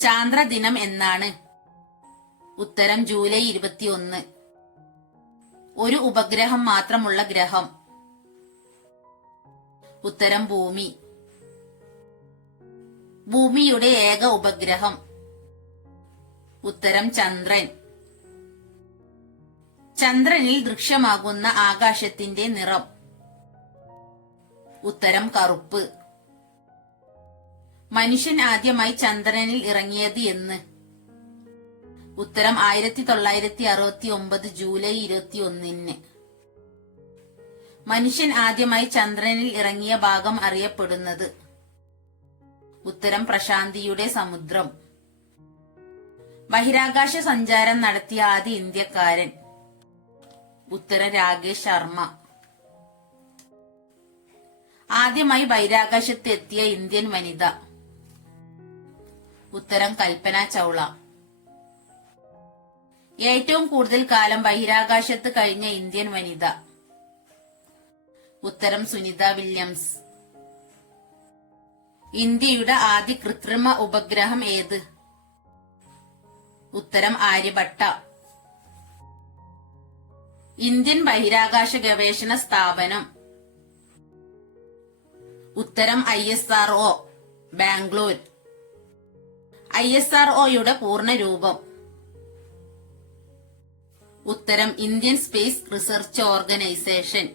ചാന്ദ്രദിനം എന്നാണ്. ഉത്തരം ജൂലൈ ഇരുപത്തിയൊന്ന്. ഒരു ഉപഗ്രഹം മാത്രമുള്ള ഗ്രഹം. ഉത്തരം ഭൂമി. ഭൂമിയുടെ ഏക ഉപഗ്രഹം. ഉത്തരം ചന്ദ്രൻ. ചന്ദ്രനിൽ ദൃശ്യമാകുന്ന ആകാശത്തിന്റെ നിറം. ഉത്തരം കറുപ്പ്. മനുഷ്യൻ ആദ്യമായി ചന്ദ്രനിൽ ഇറങ്ങിയത് എന്ന്. ഉത്തരം ആയിരത്തി തൊള്ളായിരത്തി അറുപത്തി ഒമ്പത് ജൂലൈ ഇരുപത്തി ഒന്നിന് മനുഷ്യൻ ആദ്യമായി ചന്ദ്രനിൽ ഇറങ്ങിയ ഭാഗം അറിയപ്പെടുന്നത് ഉത്തരം പ്രശാന്തിയുടെ സമുദ്രം. ബഹിരാകാശ സഞ്ചാരം നടത്തിയ ആദ്യ ഇന്ത്യക്കാരൻ. ഉത്തരം രാകേഷ് ശർമ്മ. ആദ്യമായി ബഹിരാകാശത്ത് എത്തിയ ഇന്ത്യൻ വനിത. ഉത്തരം കൽപ്പന ചൗള. ഏറ്റവും കൂടുതൽ കാലം ബഹിരാകാശത്ത് കഴിഞ്ഞ ഇന്ത്യൻ വനിത. ഉത്തരം സുനിത വില്യംസ്. ഇന്ത്യയുടെ ആദ്യ കൃത്രിമ ഉപഗ്രഹം ഏത്? ഉത്തരം ആര്യഭട്ട. ഇന്ത്യൻ ബഹിരാകാശ ഗവേഷണ സ്ഥാപനം. ഉത്തരം I S R Bangalore. I S R ഒയുടെ പൂർണ രൂപം. ഉത്തരം ഇന്ത്യൻ സ്പേസ് റിസർച്ച് ഓർഗനൈസേഷൻ.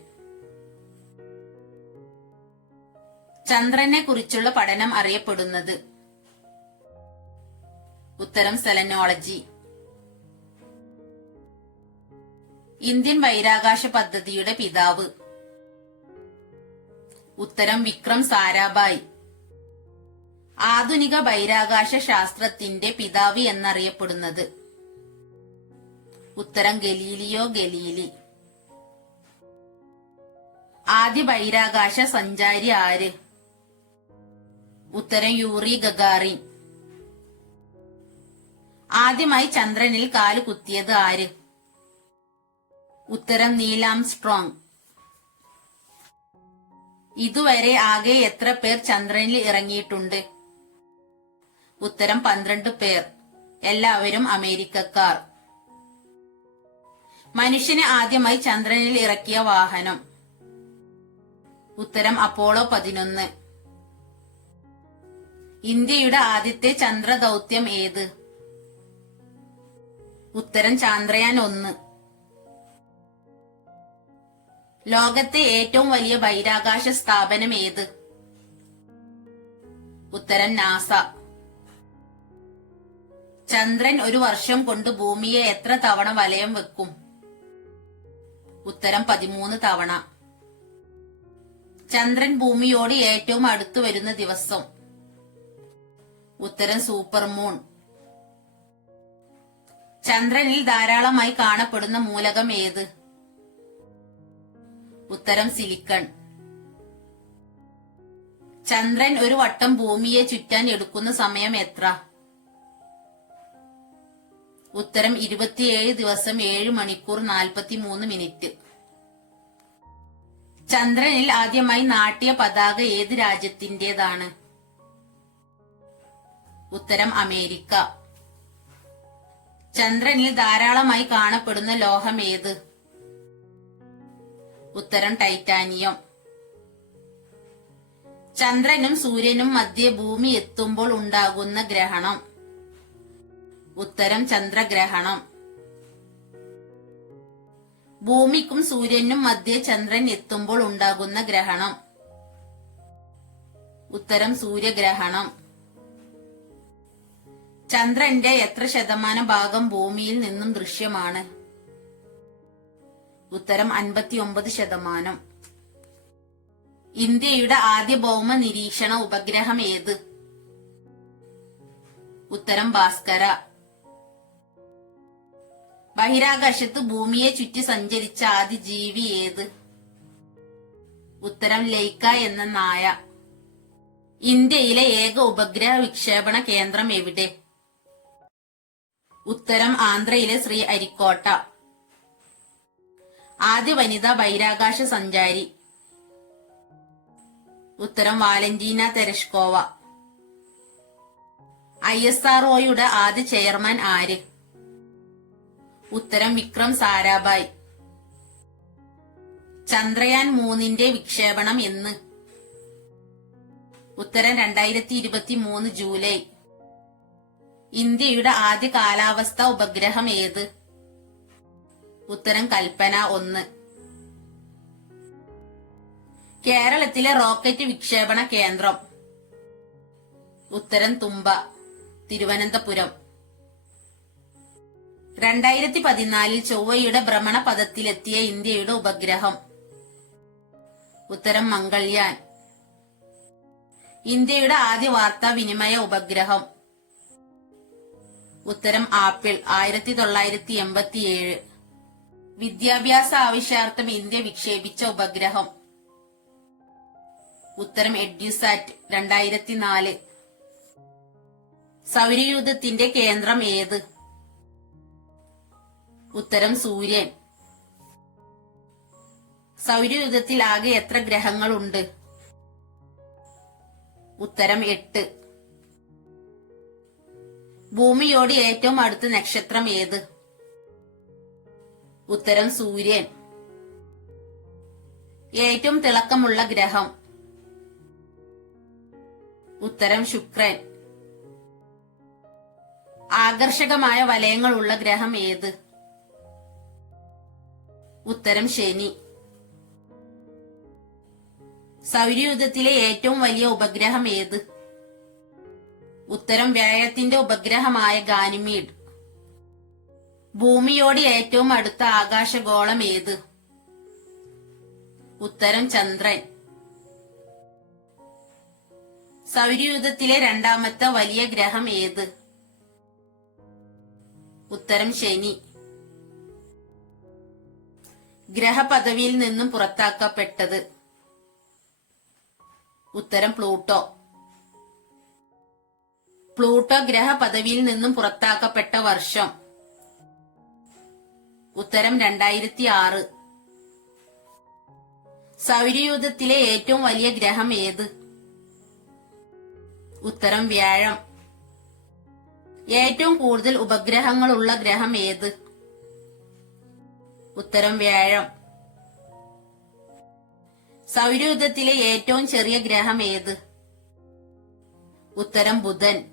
ചന്ദ്രനെ കുറിച്ചുള്ള പഠനം അറിയപ്പെടുന്നത്. ഉത്തരം സെലനോളജി. ഇന്ത്യൻ ബഹിരാകാശ പദ്ധതിയുടെ പിതാവ്. ഉത്തരം വിക്രം സാരാഭായ്. ആധുനിക ബഹിരാകാശ ശാസ്ത്രത്തിന്റെ പിതാവ് എന്നറിയപ്പെടുന്നത്. ഉത്തരം ഗലീലിയോ ഗലീലി. ആദ്യ ബഹിരാകാശ സഞ്ചാരി ആര്? ഉത്തരം യൂറി ഗഗാറിൻ ആദ്യമായി ചന്ദ്രനിൽ കാൽ കുത്തിയത് ആര്? ഉത്തരം നീലാം സ്ട്രോങ് ഇതുവരെ ആകെ എത്ര പേർ ചന്ദ്രനിൽ ഇറങ്ങിയിട്ടുണ്ട്? ഉത്തരം പന്ത്രണ്ട് പേർ. എല്ലാവരും അമേരിക്കക്കാർ. മനുഷ്യനെ ആദ്യമായി ചന്ദ്രനിൽ ഇറക്കിയ വാഹനം. ഉത്തരം അപ്പോളോ പതിനൊന്ന്. ഇന്ത്യയുടെ ആദ്യത്തെ ചന്ദ്ര ദൗത്യം ഏത്? ഉത്തരം ചാന്ദ്രയാൻ ഒന്ന്. ലോകത്തെ ഏറ്റവും വലിയ ബഹിരാകാശ സ്ഥാപനം ഏത്? ഉത്തരം നാസ. ചന്ദ്രൻ ഒരു വർഷം കൊണ്ട് ഭൂമിയെ എത്ര തവണ വലയം വെക്കും? ഉത്തരം പതിമൂന്ന് തവണ. ചന്ദ്രൻ ഭൂമിയോട് ഏറ്റവും അടുത്തു വരുന്ന ദിവസം. ഉത്തരം സൂപ്പർ മൂൺ. ചന്ദ്രനിൽ ധാരാളമായി കാണപ്പെടുന്ന മൂലകം ഏത്? ഉത്തരം സിലിക്കൺ. ചന്ദ്രൻ ഒരു വട്ടം ഭൂമിയെ ചുറ്റാൻ എടുക്കുന്ന സമയം എത്ര? ഉത്തരം ഇരുപത്തിയേഴ് ദിവസം ഏഴ് മണിക്കൂർ നാൽപ്പത്തി മൂന്ന് മിനിറ്റ്. ചന്ദ്രനിൽ ആദ്യമായി നാട്ടിയ പതാക ഏത് രാജ്യത്തിന്റേതാണ്? ഉത്തരം അമേരിക്ക. ചന്ദ്രനിൽ ധാരാളമായി കാണപ്പെടുന്ന ലോഹം ഏത്? ഉത്തരം ടൈറ്റാനിയം. ചന്ദ്രനും സൂര്യനും മധ്യ ഭൂമി എത്തുമ്പോൾ ഉണ്ടാകുന്ന ഗ്രഹണം. ഉത്തരം ചന്ദ്രഗ്രഹണം. ഭൂമിക്കും സൂര്യനും മധ്യേ ചന്ദ്രൻ എത്തുമ്പോൾ ഉണ്ടാകുന്ന ഗ്രഹണം. ഉത്തരം സൂര്യഗ്രഹണം. ചന്ദ്രന്റെ എത്ര ശതമാനം ഭാഗം ഭൂമിയിൽ നിന്നും ദൃശ്യമാണ്? ഉത്തരം അൻപത്തിയൊമ്പത് ശതമാനം. ഇന്ത്യയുടെ ആദ്യ ഭൗമ നിരീക്ഷണ ഉപഗ്രഹം ഏത്? ഉത്തരം ഭാസ്കര. ബഹിരാകാശത്ത് ഭൂമിയെ ചുറ്റി സഞ്ചരിച്ച ആദ്യ ജീവി ഏത്? ഉത്തരം ലൈക്ക എന്ന നായ. ഇന്ത്യയിലെ ഏക ഉപഗ്രഹ വിക്ഷേപണ കേന്ദ്രം എവിടെ? ഉത്തരം ആന്ധ്രയിലെ ശ്രീ അരിക്കോട്ട. ആദ്യ വനിതാ ബഹിരാകാശ സഞ്ചാരി. ഉത്തരം Valentina Tereshkova. I S R ഒയുടെ ആദ്യ ചെയർമാൻ ആര്? ഉത്തരം വിക്രം സാരാഭായ്. ചന്ദ്രയാൻ മൂന്നിന്റെ വിക്ഷേപണം എന്ന്. ഉത്തരം രണ്ടായിരത്തി ഇരുപത്തി മൂന്ന് ജൂലൈ. ഇന്ത്യയുടെ ആദ്യ കാലാവസ്ഥ ഉപഗ്രഹം ഏത്? ഉത്തരം കൽപ്പന ഒന്ന്. കേരളത്തിലെ റോക്കറ്റ് വിക്ഷേപണ കേന്ദ്രം. ഉത്തരം തുമ്പ തിരുവനന്തപുരം. രണ്ടായിരത്തി പതിനാലിൽ ചൊവ്വയുടെ ഭ്രമണപഥത്തിലെത്തിയ ഇന്ത്യയുടെ ഉപഗ്രഹം. ഉത്തരം മംഗൾയാൻ. ഇന്ത്യയുടെ ആദ്യ വാർത്താ വിനിമയ ഉപഗ്രഹം. ഉത്തരം ആപ്പിൾ ആയിരത്തി തൊള്ളായിരത്തി എൺപത്തിയേഴ് വിദ്യാഭ്യാസ ആവശ്യാർത്ഥം ഇന്ത്യ വിക്ഷേപിച്ച ഉപഗ്രഹം. ഉത്തരം എഡ്യൂസാറ്റ് രണ്ടായിരത്തി നാല് സൗരയൂഥത്തിന്റെ കേന്ദ്രം ഏത്? ഉത്തരം സൂര്യൻ. സൗരയൂഥത്തിൽ ആകെ എത്ര ഗ്രഹങ്ങളുണ്ട്? ഉത്തരം എട്ട്. ഭൂമിയോട് ഏറ്റവും അടുത്ത നക്ഷത്രം ഏത്? ഉത്തരം സൂര്യൻ. ഏറ്റവും തിളക്കമുള്ള ഗ്രഹം. ഉത്തരം ശുക്രൻ. ആകർഷകമായ വലയങ്ങളുള്ള ഗ്രഹം ഏത്? ഉത്തരം ശനി. സൗരയൂഥത്തിലെ ഏറ്റവും വലിയ ഉപഗ്രഹം ഏത്? ഉത്തരം വ്യാഴത്തിന്റെ ഉപഗ്രഹമായ ഗാനിമീഡ് ഭൂമിയോട് ഏറ്റവും അടുത്ത ആകാശഗോളം ഏത്? ഉത്തരം ചന്ദ്രൻ. സൗരയൂഥത്തിലെ രണ്ടാമത്തെ വലിയ ഗ്രഹം ഏത്? ഉത്തരം ശനി. ഗ്രഹപദവിയിൽ നിന്നും പുറത്താക്കപ്പെട്ടത്. ഉത്തരം പ്ലൂട്ടോ. പ്ലൂട്ടോ ഗ്രഹപദവിയിൽ നിന്നും പുറത്താക്കപ്പെട്ട വർഷം. ഉത്തരം രണ്ടായിരത്തി ആറ് സൗരയൂഥത്തിലെ ഏറ്റവും വലിയ ഗ്രഹം ഏത്? ഉത്തരം വ്യാഴം. ഏറ്റവും കൂടുതൽ ഉപഗ്രഹങ്ങളുള്ള ഗ്രഹം ഏത്? ഉത്തരം വ്യാഴം. സൗരയുദ്ധത്തിലെ ഏറ്റവും ചെറിയ ഗ്രഹം ഏത്? ഉത്തരം ബുധൻ.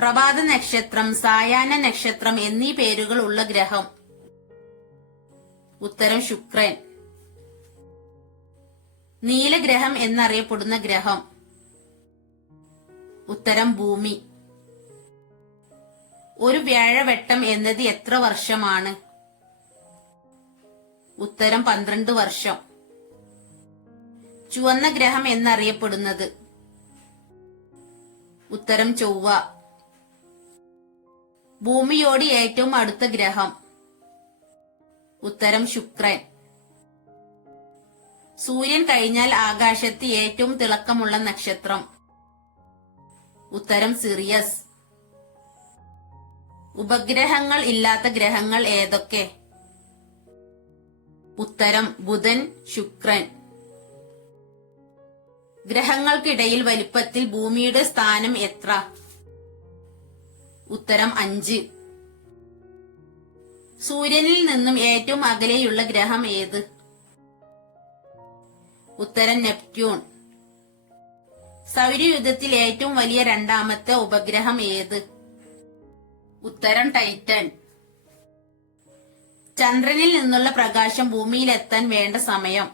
പ്രഭാത നക്ഷത്രം സായാഹ്ന നക്ഷത്രം എന്നീ പേരുകൾ ഉള്ള ഗ്രഹം. ഉത്തരം ശുക്രൻ. നീലഗ്രഹം എന്നറിയപ്പെടുന്ന ഗ്രഹം. ഉത്തരം ഭൂമി. ഒരു വ്യാഴവട്ടം എന്നത് എത്ര വർഷമാണ്? ഉത്തരം പന്ത്രണ്ട് വർഷം. ചുവന്ന ഗ്രഹം എന്നറിയപ്പെടുന്നത്. ഉത്തരം ചൊവ്വ. ഭൂമിയോട് ഏറ്റവും അടുത്ത ഗ്രഹം. ഉത്തരം ശുക്രൻ. സൂര്യൻ കഴിഞ്ഞാൽ ആകാശത്ത് ഏറ്റവും തിളക്കമുള്ള നക്ഷത്രം. ഉത്തരം സിറിയസ്. ഉപഗ്രഹങ്ങൾ ഇല്ലാത്ത ഗ്രഹങ്ങൾ ഏതൊക്കെ? ഉത്തരം ബുധൻ ശുക്രൻ. ഗ്രഹങ്ങൾക്കിടയിൽ വലിപ്പത്തിൽ ഭൂമിയുടെ സ്ഥാനം എത്ര? ഉത്തരം അഞ്ച്. സൂര്യനിൽ നിന്നും ഏറ്റവും അകലെയുള്ള ഗ്രഹം ഏത്? ഉത്തരം നെപ്റ്റ്യൂൺ. സൗരയുദ്ധത്തിൽ ഏറ്റവും വലിയ രണ്ടാമത്തെ ഉപഗ്രഹം ഏത്? ഉത്തരം ടൈറ്റൻ. ചന്ദ്രനിൽ നിന്നുള്ള പ്രകാശം ഭൂമിയിലെത്താൻ വേണ്ട സമയം.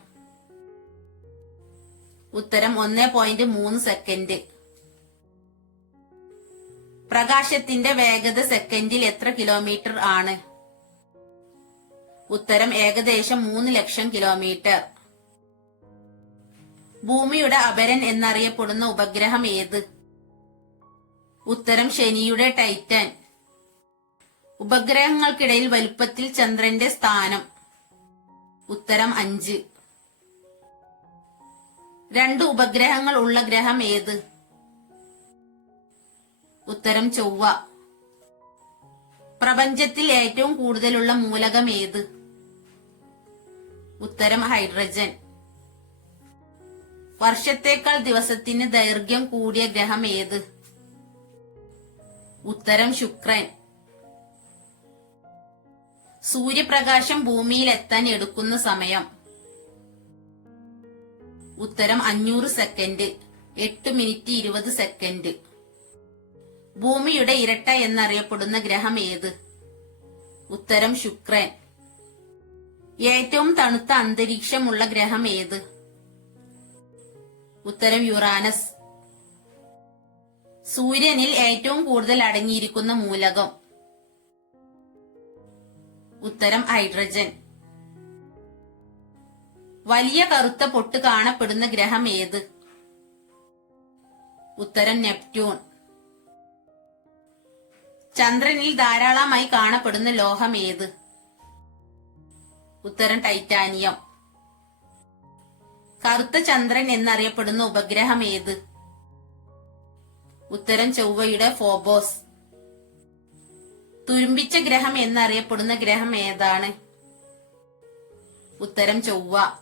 ഉത്തരം ഒന്ന് പോയിന്റ് മൂന്ന് സെക്കൻഡ്. പ്രകാശത്തിന്റെ വേഗത സെക്കൻഡിൽ എത്ര കിലോമീറ്റർ ആണ്? ഉത്തരം ഏകദേശം മൂന്ന് ലക്ഷം കിലോമീറ്റർ. ഭൂമിയുടെ അപരൻ എന്നറിയപ്പെടുന്ന ഉപഗ്രഹം ഏത്? ഉത്തരം ശനിയുടെ ടൈറ്റൻ. ഉപഗ്രഹങ്ങൾക്കിടയിൽ വലുപ്പത്തിൽ ചന്ദ്രന്റെ സ്ഥാനം. ഉത്തരം അഞ്ച്. രണ്ട് ഉപഗ്രഹങ്ങൾ ഉള്ള ഗ്രഹം ഏത്? ഉത്തരം ചൊവ്വ. പ്രപഞ്ചത്തിൽ ഏറ്റവും കൂടുതലുള്ള മൂലകം ഏത്? ഉത്തരം ഹൈഡ്രജൻ. വർഷത്തേക്കാൾ ദിവസത്തിന് ദൈർഘ്യം കൂടിയ ഗ്രഹം ഏത്? ഉത്തരം ശുക്രൻ. സൂര്യപ്രകാശം ഭൂമിയിൽ എത്താൻ എടുക്കുന്ന സമയം. ഉത്തരം അഞ്ഞൂറ് സെക്കൻഡ്. എട്ട് മിനിറ്റ് ഇരുപത് സെക്കൻഡ്. ഭൂമിയുടെ ഇരട്ട എന്നറിയപ്പെടുന്ന ഗ്രഹം ഏത്? ഉത്തരം ശുക്രൻ. ഏറ്റവും തണുത്ത അന്തരീക്ഷമുള്ള ഗ്രഹം ഏത്? ഉത്തരം യുറാനസ്. സൂര്യനിൽ ഏറ്റവും കൂടുതൽ അടങ്ങിയിരിക്കുന്ന മൂലകം. ഉത്തരം ഹൈഡ്രജൻ. വലിയ കറുത്ത പൊട്ട് കാണപ്പെടുന്ന ഗ്രഹം ഏത്? ഉത്തരം നെപ്റ്റ്യൂൺ. ചന്ദ്രനിൽ ധാരാളമായി കാണപ്പെടുന്ന ലോഹം ഏത്? ഉത്തരം ടൈറ്റാനിയം. കറുത്ത ചന്ദ്രൻ എന്നറിയപ്പെടുന്ന ഉപഗ്രഹം ഏത്? ഉത്തരം ചൊവ്വയുടെ ഫോബോസ്. തുരുമ്പിച്ച ഗ്രഹം എന്നറിയപ്പെടുന്ന ഗ്രഹം ഏതാണ്? ഉത്തരം ചൊവ്വ.